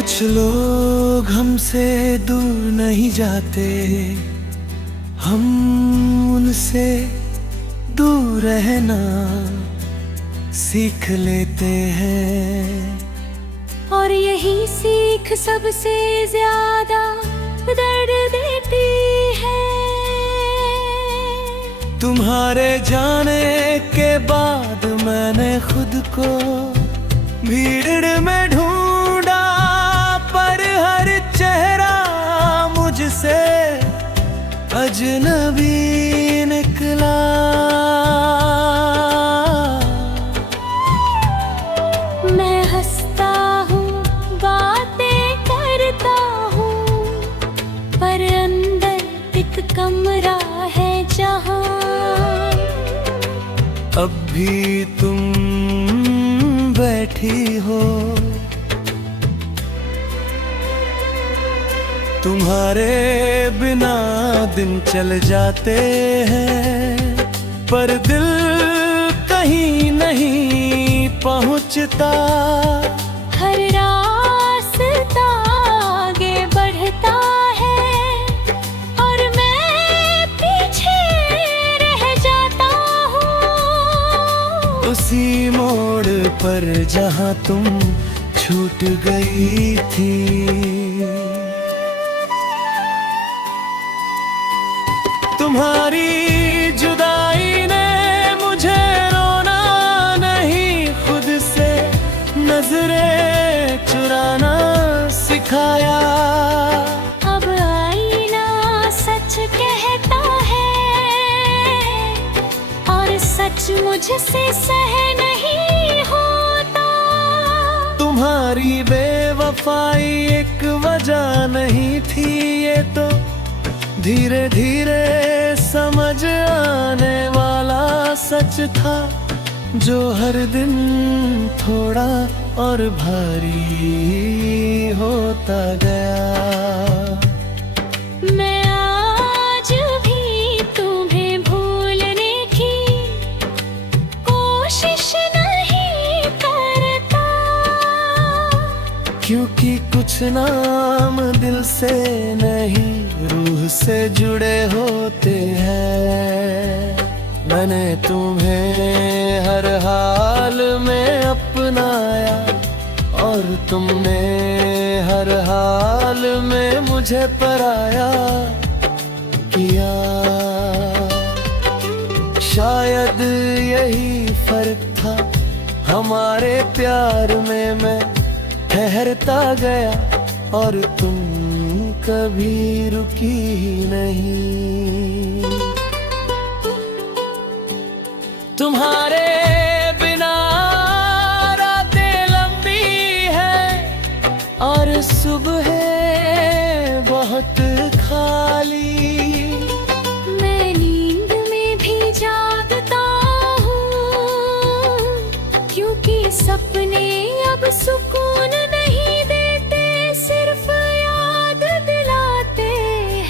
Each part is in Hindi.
कुछ लोग हमसे दूर नहीं जाते, हम उनसे दूर रहना सीख लेते हैं। और यही सीख सबसे ज्यादा दर्द देती है। तुम्हारे जाने के बाद मैंने खुद को भीड़ में ढूंढा, पर हर चेहरा मुझसे अजनबी निकला। मैं हंसता हूँ, बातें करता हूँ, पर अंदर एक कमरा है जहाँ अब भी तुम बैठी हो। तुम्हारे बिना दिन चल जाते हैं, पर दिल कहीं नहीं पहुंचता। हर रास्ता आगे बढ़ता है और मैं पीछे रह जाता हूँ। उसी मोड़ पर जहाँ तुम छूट गई थी। तुम्हारी जुदाई ने मुझे रोना नहीं, खुद से नजरें चुराना सिखाया। अब आईना सच कहता है और सच मुझसे सह नहीं होता। तुम्हारी बेवफाई एक वजह नहीं थी, ये तो धीरे धीरे समझ आने वाला सच था, जो हर दिन थोड़ा और भारी होता गया। मैं आज भी तुम्हें भूलने की कोशिश नहीं करता, क्योंकि कुछ नाम दिल से नहीं रूह से जुड़े होते हैं। मैंने तुम्हें हर हाल में अपनाया और तुमने हर हाल में मुझे पराया किया। शायद यही फर्क था हमारे प्यार में, मैं ठहरता गया और तुम कभी रुकी ही नहीं। तुम्हारे बिना रातें लंबी है और सुबह बहुत खाली। मैं नींद में भी जागता हूँ, क्योंकि सपने अब सुकून नहीं देते, सिर्फ याद दिलाते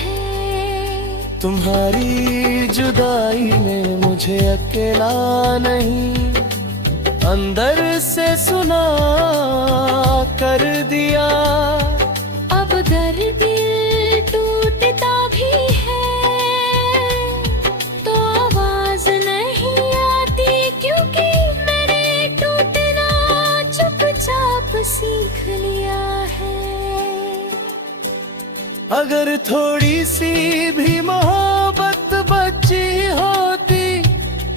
हैं। तुम्हारी जुदाई ने मुझे अकेला नहीं, अंदर से सुना कर दिया। अब दर्द टूटता भी है तो आवाज नहीं आती, क्योंकि मैंने टूटना चुपचाप सीख लिया है। अगर थोड़ी सी भी मोहब्बत बची होती,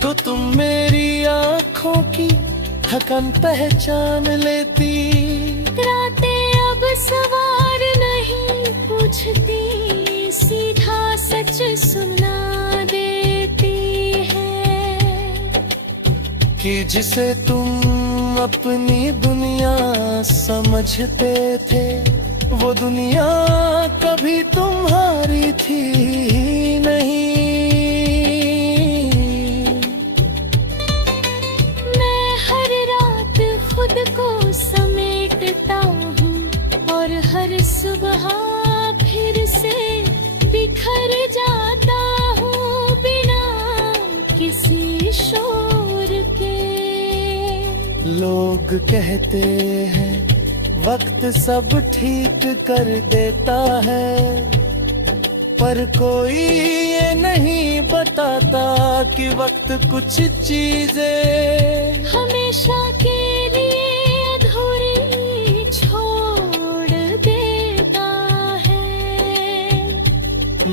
तो तुम मेरी आँखों की थकन पहचान लेती। रातें अब सवार नहीं पूछती, सीधा सच सुना देती है। कि जिसे तुम अपनी दुनिया समझते थे, वो दुनिया कभी तुम्हारी थी नहीं। मैं हर रात खुद को समेटता हूँ और हर सुबह फिर से बिखर जाता हूँ, बिना किसी शोर के। लोग कहते हैं वक्त सब ठीक कर देता है, पर कोई ये नहीं बताता कि वक्त कुछ चीजें हमेशा के लिए अधूरी छोड़ देता है।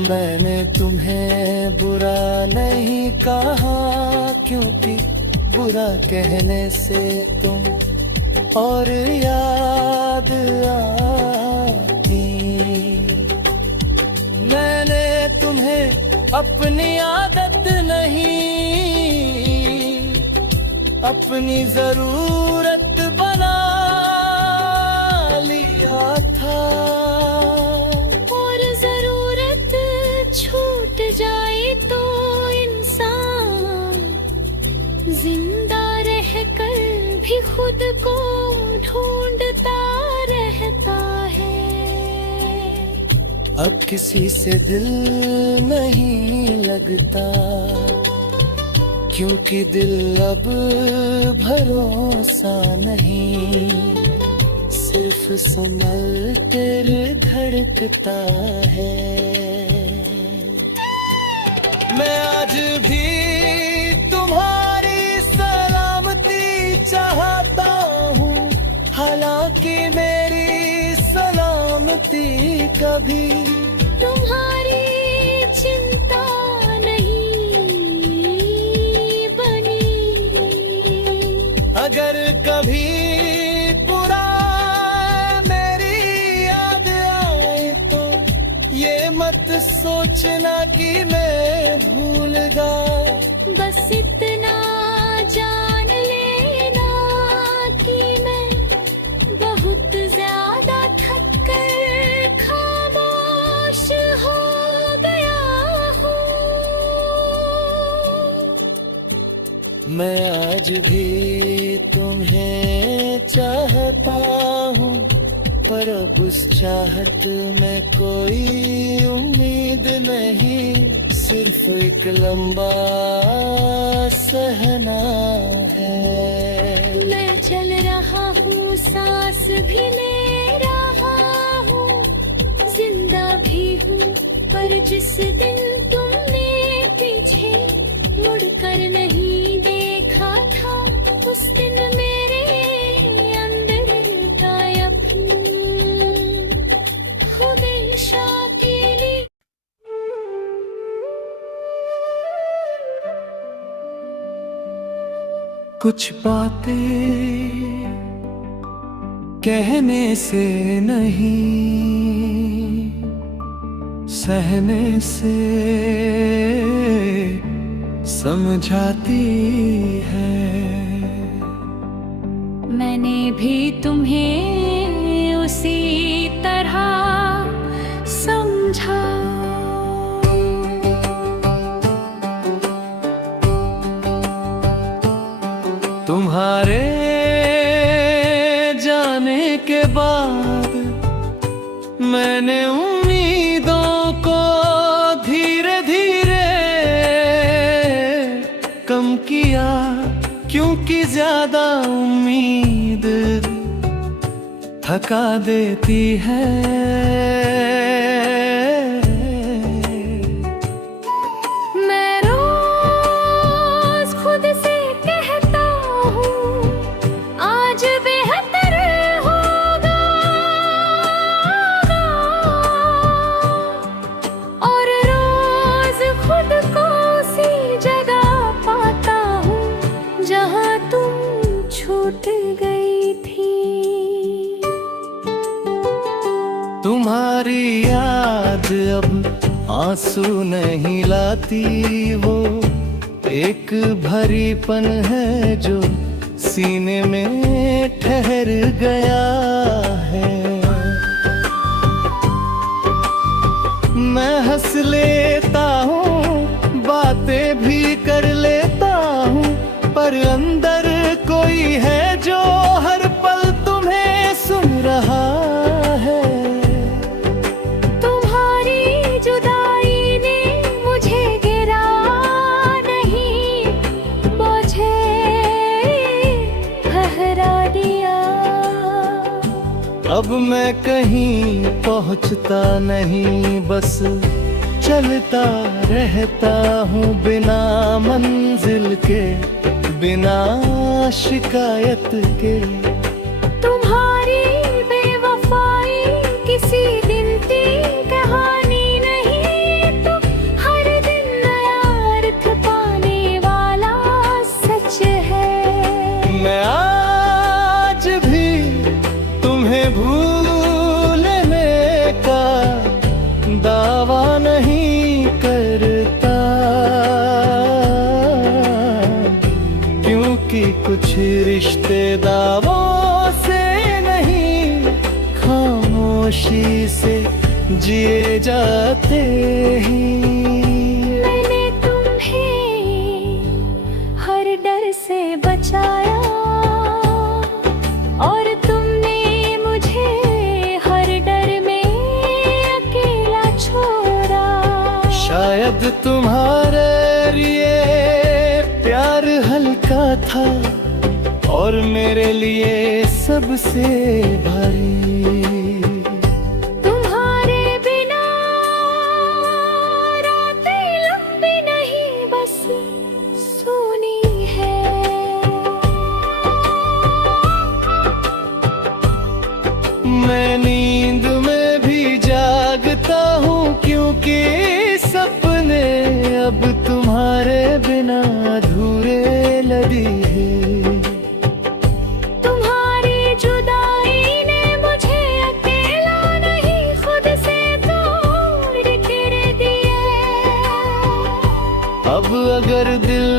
मैंने तुम्हें बुरा नहीं कहा, क्योंकि बुरा कहने से तुम और याद आती। मैंने तुम्हें अपनी आदत नहीं, अपनी जरूरत बना लिया था। और जरूरत छूट जाए तो इंसान जिंदा रहकर भी खुद को ढूंढता रहता है। अब किसी से दिल नहीं लगता, क्योंकि दिल अब भरोसा नहीं, सिर्फ संभल कर धड़कता है। मैं आज भी तुम्हारी सलामती चाहता हूँ, हालांकि मेरी सलामती कभी तुम्हारी चिंता नहीं बनी। अगर कभी बुरा मेरी याद आए तो ये मत सोचना कि मैं भूल गया। बस इतना जान लेना कि मैं बहुत ज्यादा थक कर खामोश हो गया हूँ। मैं आज भी तुम्हें चाहता हूँ, पर अब उस चाहत में कोई उम्मीद नहीं, सिर्फ एक लंबा सहना है। मैं चल रहा हूँ, सांस भी ले रहा हूँ, जिंदा भी हूँ, पर जिस दिन तुमने पीछे मुड़कर नहीं देखा था, उस दिन मेरे अंदर का अपना हमेशा के लिए। कुछ बातें कहने से नहीं, सहने से समझाती है। मैंने भी तुम्हें उसी तरह समझा। तुम्हारे जाने के बाद मैंने उम्मीदों को धीरे धीरे कम किया, क्योंकि ज्यादा उम्मीद थका देती है। मैं रोज खुद से कहता हूँ आज बेहतर होगा, और रोज खुद को उसी जगह पाता हूँ जहाँ तुम छूट गई थी। तुम्हारी याद अब आंसू नहीं लाती, वो एक भरीपन है जो सीने में ठहर गया है। मैं हंस लेता हूँ, बातें भी कर लेता हूँ, पर अंदर कोई है जो हर पल तुम्हें सुन रहा है। तुम्हारी जुदाई ने मुझे गिरा नहीं, मुझे ठहरा दिया। अब मैं कहीं पहुंचता नहीं, बस चलता रहता हूँ बिना मंजिल के, बिना शिकायत के। तुम्हारी बेवफाई किसी दिन की कहानी नहीं, तो हर दिन नया अर्थ पाने वाला सच है। मैं आज भी तुम्हें भूलने का दावा नहीं करता, क्योंकि कुछ रिश्ते दावों से नहीं, खामोशी से जिए जाते हैं। मैंने तुम्हें हर डर से बचाया और तुमने मुझे हर डर में अकेला छोड़ा। शायद तुम्हारे लिए प्यार हल्का था और मेरे लिए सबसे भारी। तुम्हारे बिना रातें लंबी नहीं, बस सोनी है। मैं नींद में भी जागता हूँ, क्योंकि सपने अब तुम्हारे बिना अधूरे लगी है। तुम्हारी जुदाई ने मुझे अकेला नहीं, खुद से तोड़ कर दिया। अब अगर दिल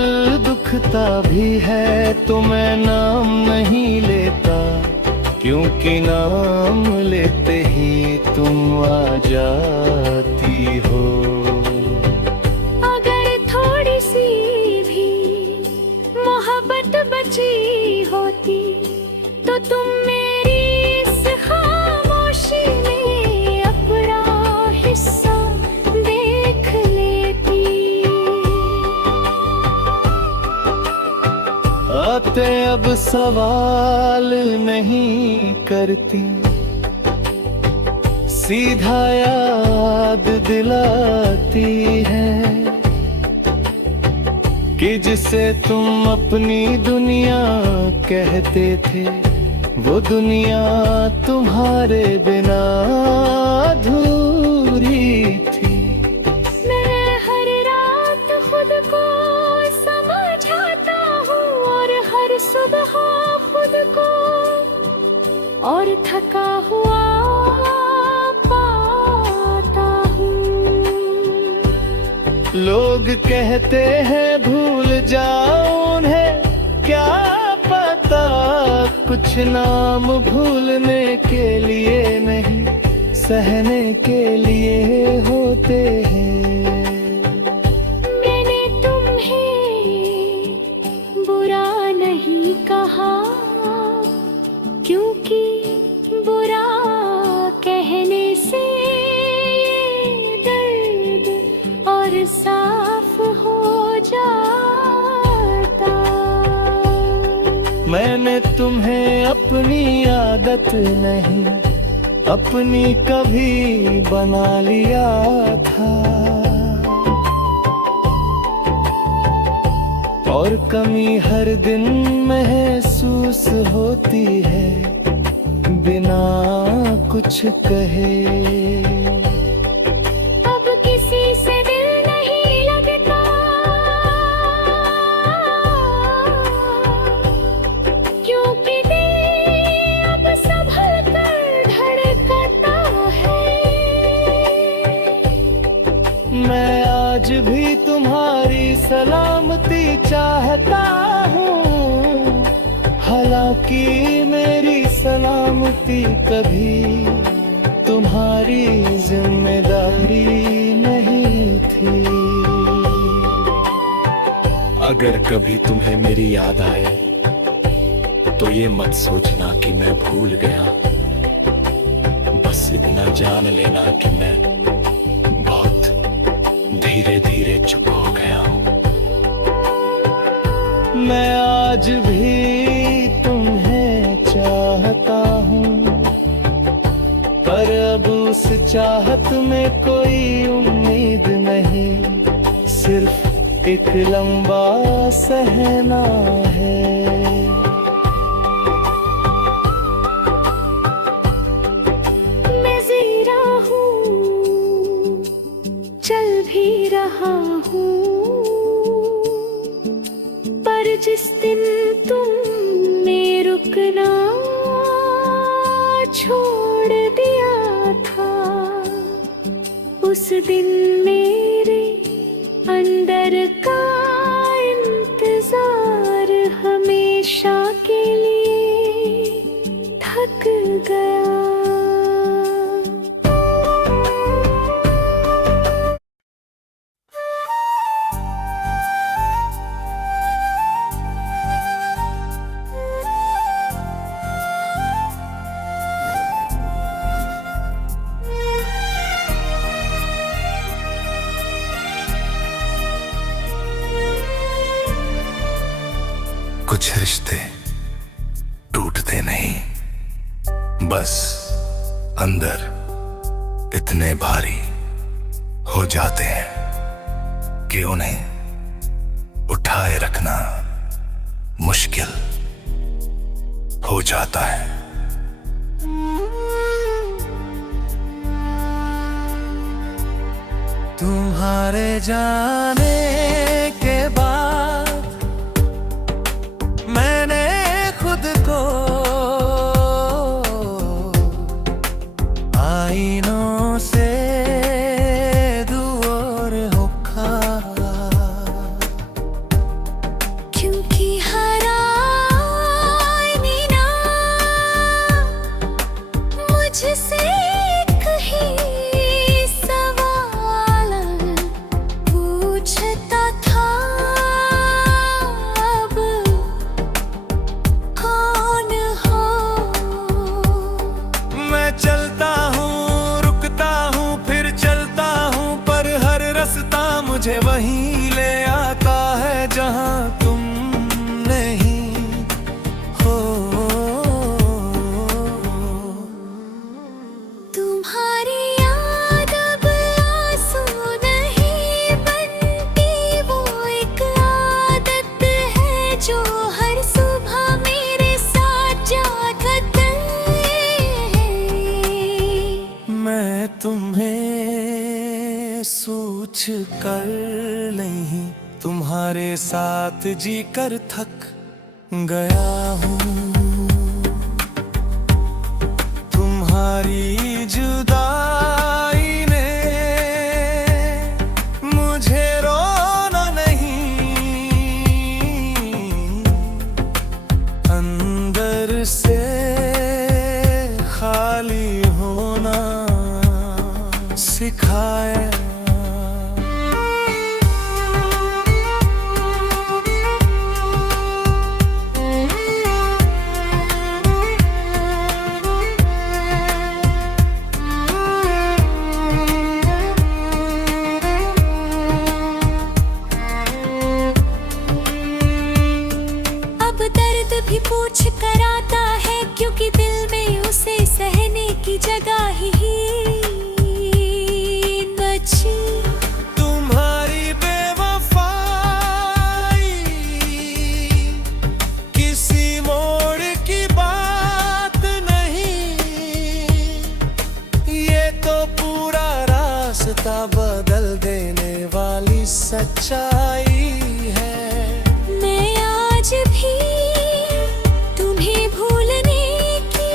दुखता भी है तो मैं नाम नहीं लेता, क्योंकि नाम लेते ही तुम आ जाती हो। अगर थोड़ी सी भी मोहब्बत बची होती, तो तुम मेरी इस खामोशी में अपना हिस्सा देख लेती। आते अब सवाल नहीं करती, सीधा याद दिलाती है कि जिसे तुम अपनी दुनिया कहते थे, वो दुनिया तुम्हारे बिना अधूरी थी। मैं हर रात खुद को समझाता हूँ और हर सुबह खुद को और थका हुआ पाता हूँ। लोग कहते हैं भूल जाओ उन्हें, क्या पता कुछ नाम भूलने के लिए नहीं, सहने के लिए होते हैं। मैंने तुम्हें बुरा नहीं कहा, क्योंकि बुरा कहने से ये दर्द और साफ हो जाता। मैंने तुम्हें अपनी आदत नहीं, अपनी कभी बना लिया था, और कमी हर दिन महसूस होती है बिना कुछ कहे। अब किसी से दिल नहीं लगता, क्योंकि दिल अब संभल कर धड़कता है। मैं आज भी तुम्हारी सलामती चाहता हूँ, हालांकि मेरी सलामती कभी तुम्हारी जिम्मेदारी नहीं थी। अगर कभी तुम्हें मेरी याद आए तो ये मत सोचना कि मैं भूल गया, बस इतना जान लेना कि मैं बहुत धीरे धीरे चुप हो गया हूँ। मैं आज भी तुम्हें चाहता हूँ, उस चाहत में कोई उम्मीद नहीं, सिर्फ एक लंबा सहना है। मैं ज़ीरा हूँ, चल भी रहा हूँ, पर जिस दिन तुमने रुकना छोड़ दिया था, उस दिन मेरे अंदर का इंतजार हमेशा के लिए थक गया। कुछ रिश्ते टूटते नहीं, बस अंदर इतने भारी हो जाते हैं कि उन्हें उठाए रखना मुश्किल हो जाता है। तुम्हारे जाने के बाद मैंने खुद को आईनों से दूर होखा, क्योंकि हर आईने ना मुझसे एक ही सवाल पूछता था, अब कौन हो? मैं चलता हूँ, रुकता हूँ, फिर चलता हूँ, पर हर रास्ता मुझे वहीं ले आता है जहाँ तुम नहीं हो। तुम्हारी याद अब आंसू नहीं बनती, वो एक आदत है जो हर सुबह मेरे साथ जागती है। मैं तुम्हें सोच कर नहीं, तुम्हारे साथ जी कर थक गया हूँ। तुम्हारी जुदाई ने मुझे रोना नहीं, अंदर से खाली होना सिखाया। अब दर्द भी पूछ कर आता है, क्योंकि दिल में उसे सहने की जगह ही बची। तुम्हारी बेवफाई किसी मोड़ की बात नहीं, ये तो पूरा रास्ता बदल देने वाली सच्चाई है। मैं आज भी तुम्हें भूलने की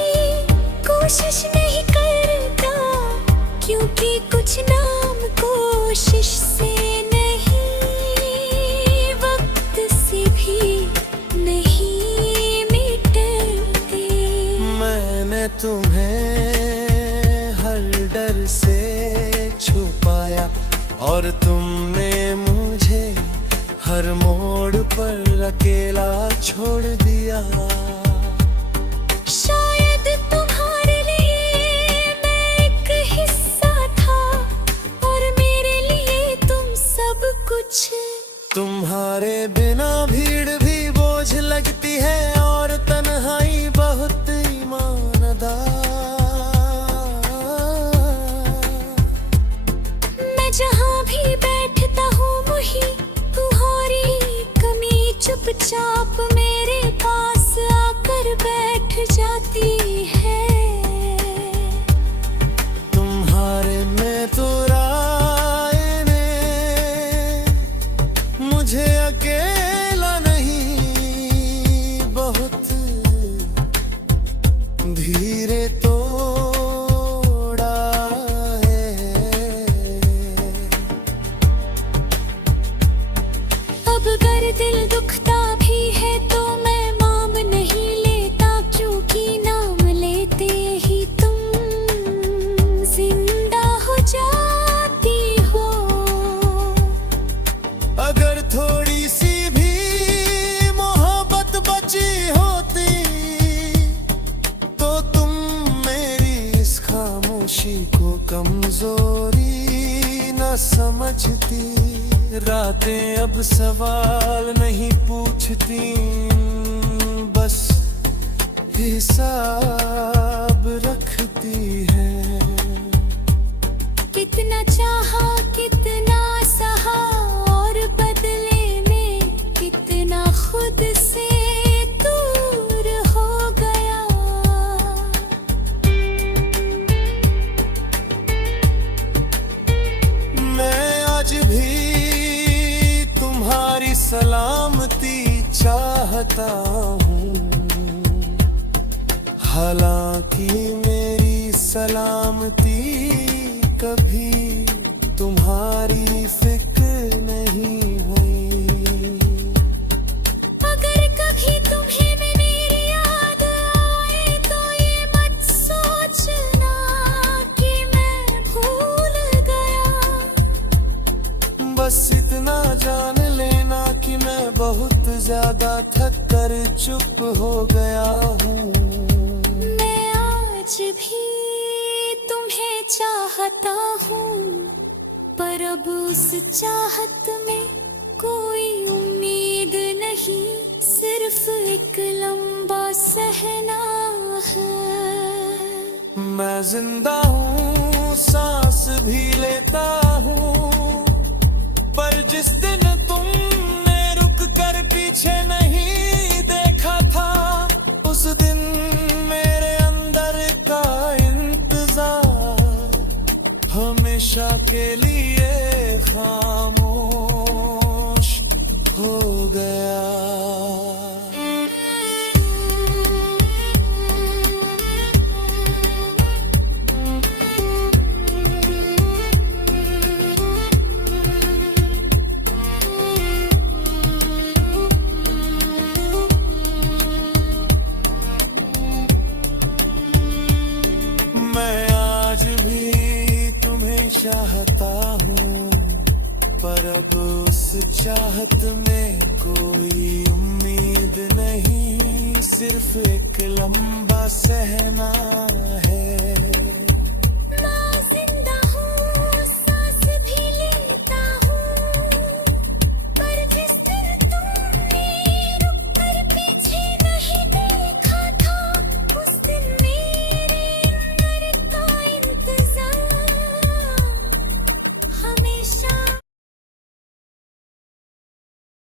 कोशिश नहीं करता, क्योंकि कुछ नाम कोशिश से नहीं, वक्त से भी नहीं मिटते। मैंने तुम्हें हर डर से छुपाया, और तुमने मुझे हर मोड़ पर अकेला छोड़ दिया। शायद तुम्हारे लिए मैं एक हिस्सा था, और मेरे लिए तुम सब कुछ। तुम्हारे बिना भीड़ भी बोझ लगती है, और तन्हाई बहुत ईमानदार। अगर दिल दुखता भी है तो मैं नाम नहीं लेता, क्योंकि नाम लेते ही तुम जिंदा हो जाती हो। अगर थोड़ी सी भी मोहब्बत बची होती तो तुम मेरी इस खामोशी को कमजोरी न समझती। रातें अब सवाल नहीं पूछती, बस हिसाब रखती है। कितना चाहा कितना सहा और बदले में कितना खुद से दूर हो गया। मैं आज भी तुम्हारी सलामती चाहता हूँ, हालांकि मेरी सलामती कभी तुम्हारी फिक्र नहीं हुई। अगर कभी तुम्हें मेरी याद आए तो ये मत सोचना कि मैं भूल गया। बस इतना जान लेना कि मैं बहुत ज्यादा थक कर चुप हो गया हूँ। मैं आज भी तुम्हें चाहता हूँ, पर अब उस चाहत में कोई उम्मीद नहीं, सिर्फ एक लंबा सहना है। मैं जिंदा हूँ, सांस भी लेता हूँ, पर जिस दिन तुमने रुक कर पीछे नहीं देखा था, उस दिन मेरे अंदर का इंतजार हमेशा के लिए खामोश हो गया। मैं आज भी तुम्हें चाहता हूँ, पर अब उस चाहत में कोई उम्मीद नहीं, सिर्फ एक लंबा सहना है।